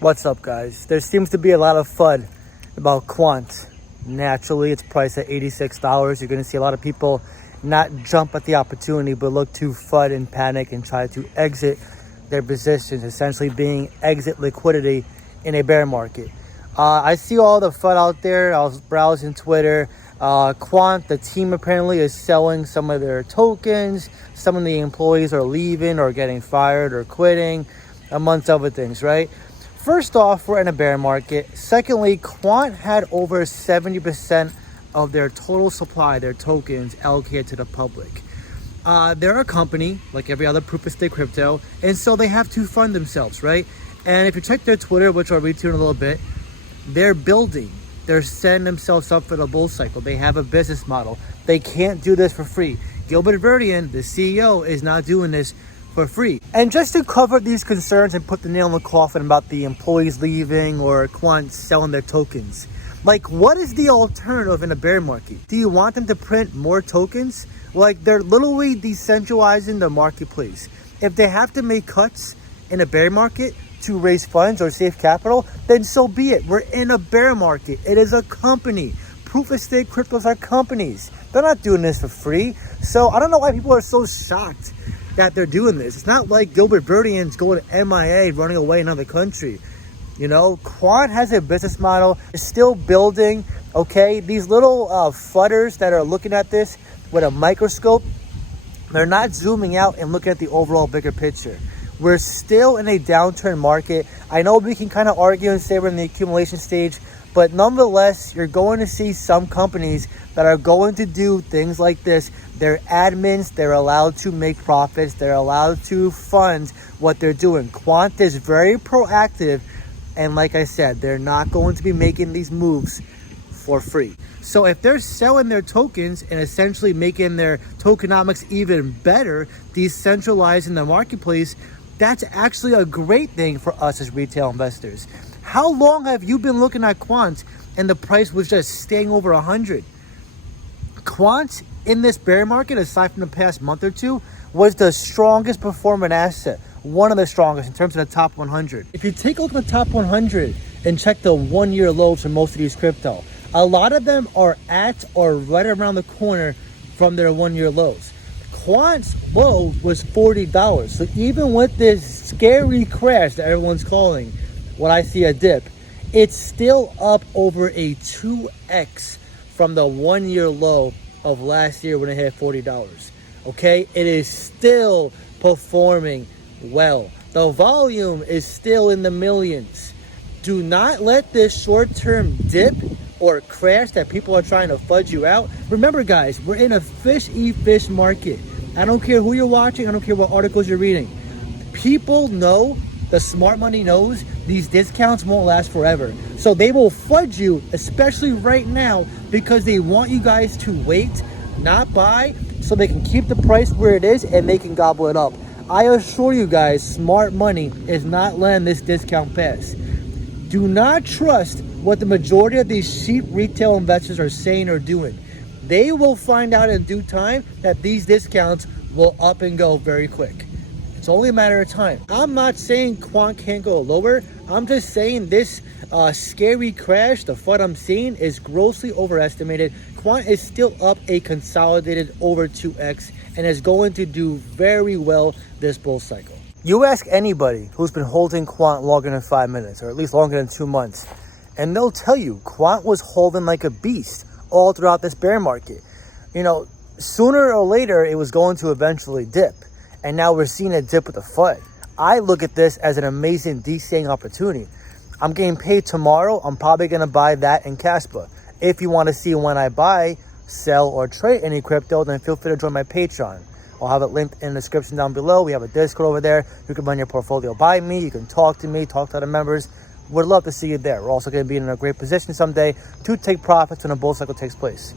What's up, guys? There seems to be a lot of FUD about Quant. Naturally, it's priced at $86. You're going to see a lot of people not jump at the opportunity, but look to FUD and panic and try to exit their positions, essentially being exit liquidity in a bear market. I see all the FUD out there. I was browsing Twitter. Quant, the team apparently is selling some of their tokens. Some of the employees are leaving or getting fired or quitting, amongst other things, right? First off, we're in a bear market. Secondly, Quant had over 70% of their total supply, their tokens, allocated to the public. They're a company like every other proof of stake crypto, and so they have to fund themselves, right? And if you check their Twitter, which I'll read to in a little bit, they're building. They're setting themselves up for the bull cycle. They have a business model. They can't do this for free. Gilbert Verdian, the CEO, is not doing this for free. And just to cover these concerns and put the nail in the coffin about the employees leaving or Quant selling their tokens, like, what is the alternative in a bear market? Do you want them to print more tokens? Like, they're literally decentralizing the marketplace. If they have to make cuts in a bear market to raise funds or save capital, then so be it. We're in a bear market. It is a company. Proof of stake cryptos are companies. They're not doing this for free. So I don't know why people are so shocked that they're doing this. It's not like Gilbert Verdian's going to MIA, running away in another country. You know, Quant has a business model. It's still building, okay? These little fudders that are looking at this with a microscope, they're not zooming out and looking at the overall bigger picture. We're still in a downturn market. I know we can kind of argue and say we're in the accumulation stage, but nonetheless, you're going to see some companies that are going to do things like this. They're admins. They're allowed to make profits. They're allowed to fund what they're doing. Quant is very proactive. And like I said, they're not going to be making these moves for free. So if they're selling their tokens and essentially making their tokenomics even better, decentralizing the marketplace, that's actually a great thing for us as retail investors. How long have you been looking at Quant and the price was just staying over 100? Quant in this bear market, aside from the past month or two, was the strongest performing asset. One of the strongest in terms of the top 100. If you take a look at the top 100 and check the 1 year lows for most of these crypto, a lot of them are at or right around the corner from their 1 year lows. Quant's low was $40. So even with this scary crash that everyone's calling what I see a dip, it's still up over a 2x from the 1 year low of last year when it hit $40. Okay, it is still performing well. The volume is still in the millions. Do not let this short-term dip or crash that people are trying to fudge you out. Remember, guys, we're in a fish eat fish market. I don't care who you're watching. I don't care what articles you're reading. People know, the smart money knows, these discounts won't last forever. So they will fudge you, especially right now, because they want you guys to wait, not buy, so they can keep the price where it is and they can gobble it up. I assure you guys, smart money is not letting this discount pass. Do not trust what the majority of these cheap retail investors are saying or doing. They will find out in due time that these discounts will up and go very quick. It's only a matter of time. I'm not saying Quant can't go lower. I'm just saying this scary crash, the FUD I'm seeing, is grossly overestimated. Quant is still up a consolidated over 2x and is going to do very well this bull cycle. You ask anybody who's been holding Quant longer than 5 minutes, or at least longer than 2 months, and they'll tell you Quant was holding like a beast all throughout this bear market. You know, sooner or later, it was going to eventually dip. And now we're seeing a dip with a FUD. I look at this as an amazing DCing opportunity. I'm getting paid tomorrow. I'm probably going to buy that in Caspa. If you want to see when I buy, sell, or trade any crypto, then feel free to join my Patreon. I'll have it linked in the description down below. We have a Discord over there. You can run your portfolio by me. You can talk to me, talk to other members. Would love to see you there. We're also going to be in a great position someday to take profits when a bull cycle takes place.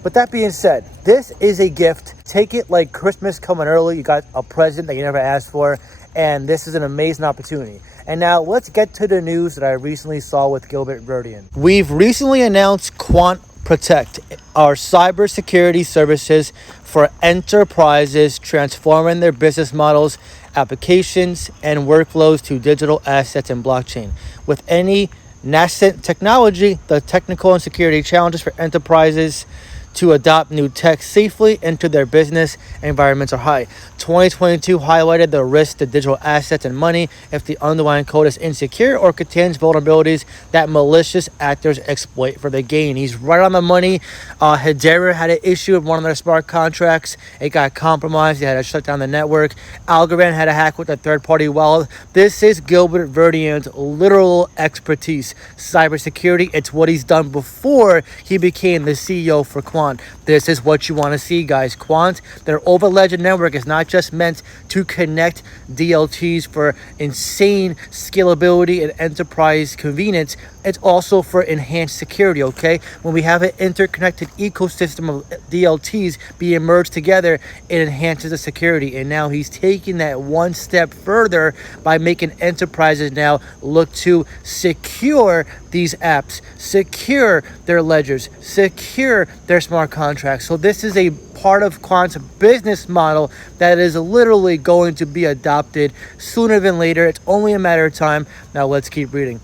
But that being said, this is a gift. Take it like Christmas coming early. You got a present that you never asked for, and this is an amazing opportunity. And now let's get to the news that I recently saw with Gilbert Verdian. We've recently announced Quant Protect, our cybersecurity services for enterprises transforming their business models applications, and workflows to digital assets and blockchain. With any nascent technology, the technical and security challenges for enterprises to adopt new tech safely into their business environments are high. 2022 highlighted the risk to digital assets and money if the underlying code is insecure or contains vulnerabilities that malicious actors exploit for their gain. He's right on the money. Hedera had an issue with one of their smart contracts. It got compromised. They had to shut down the network. Algorand had a hack with a third-party wallet. This is Gilbert Verdian's literal expertise. Cybersecurity, it's what he's done before he became the CEO for Quant. This is what you want to see, guys. Quant, their over-ledger network is not just meant to connect DLTs for insane scalability and enterprise convenience. It's also for enhanced security, okay? When we have an interconnected ecosystem of DLTs being merged together, it enhances the security. And now he's taking that one step further by making enterprises now look to secure these apps, secure their ledgers, secure their smart contracts. So this is a part of Quant's business model that is literally going to be adopted sooner than later. It's only a matter of time. Now let's keep reading.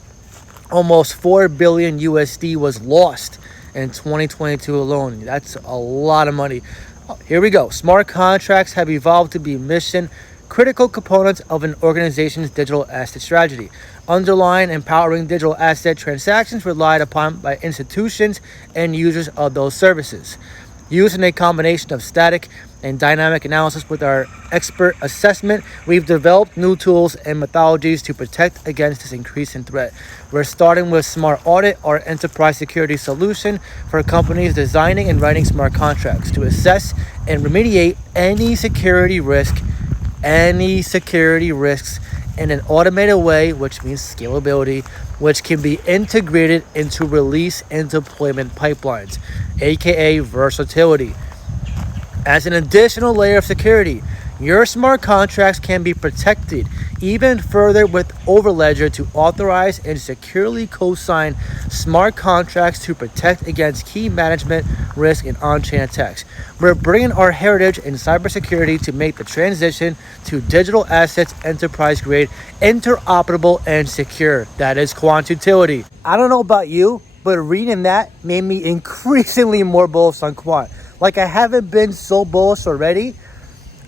Almost 4 billion USD was lost in 2022 alone. That's a lot of money. Here we go. Smart contracts have evolved to be mission critical components of an organization's digital asset strategy. Underlying empowering digital asset transactions relied upon by institutions and users of those services. Using a combination of static and dynamic analysis with our expert assessment, we've developed new tools and methodologies to protect against this increasing threat. We're starting with Smart Audit, our enterprise security solution for companies designing and writing smart contracts to assess and remediate any security risks in an automated way, which means scalability, which can be integrated into release and deployment pipelines, aka versatility. As an additional layer of security, your smart contracts can be protected even further with Overledger to authorize and securely co-sign smart contracts to protect against key management risk and on-chain attacks. We're bringing our heritage in cybersecurity to make the transition to digital assets enterprise grade, interoperable, and secure. That is Quant Utility. I don't know about you, but reading that made me increasingly more bullish on Quant. Like, I haven't been so bullish already.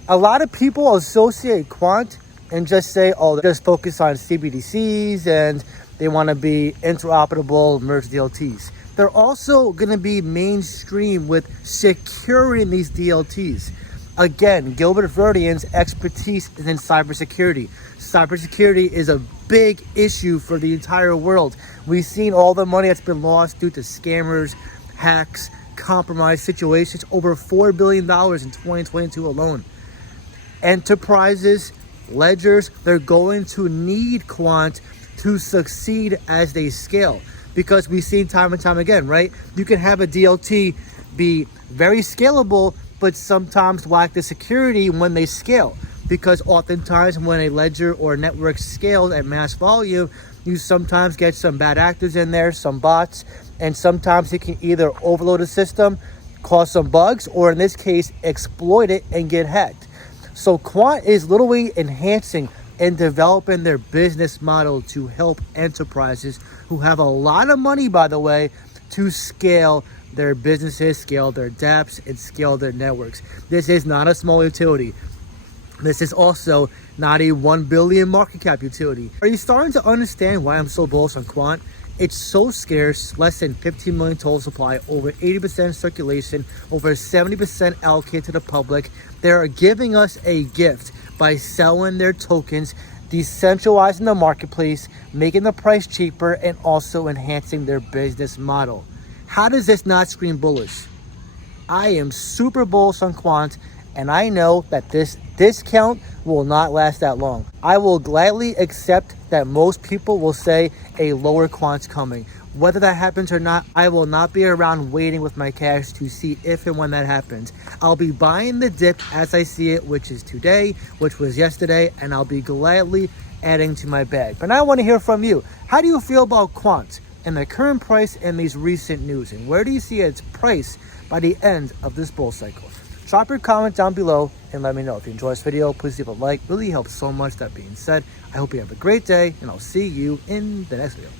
A lot of people associate Quant and just say, oh, they're just focus on CBDCs and they want to be interoperable merge DLTs. They're also going to be mainstream with securing these DLTs. Again, Gilbert Verdian's expertise is in cybersecurity. Cybersecurity is a big issue for the entire world. We've seen all the money that's been lost due to scammers, hacks, compromised situations, over $4 billion in 2022 alone. Enterprises, ledgers, they're going to need Quant to succeed as they scale, because we've seen time and time again, right? You can have a DLT be very scalable, but sometimes lack the security when they scale, because oftentimes when a ledger or network scales at mass volume, you sometimes get some bad actors in there, some bots, and sometimes it can either overload a system, cause some bugs, or in this case, exploit it and get hacked. So Quant is literally enhancing and developing their business model to help enterprises who have a lot of money, by the way, to scale their businesses, scale their dApps, and scale their networks. This is not a small utility. This is also not a 1 billion market cap utility. Are you starting to understand why I'm so bullish on Quant? It's so scarce, less than 15 million total supply, over 80% circulation, over 70% allocated to the public. They're giving us a gift by selling their tokens, decentralizing the marketplace, making the price cheaper, and also enhancing their business model. How does this not scream bullish? I am super bullish on Quant, and I know that this discount will not last that long. I will gladly accept that most people will say a lower Quant's coming. Whether that happens or not, I will not be around waiting with my cash to see if and when that happens. I'll be buying the dip as I see it, which is today, which was yesterday, and I'll be gladly adding to my bag. But now I want to hear from you. How do you feel about Quant and the current price and these recent news? And where do you see its price by the end of this bull cycle? Drop your comment down below and let me know. If you enjoy this video, please leave a like. Really helps so much. That being said, I hope you have a great day, and I'll see you in the next video.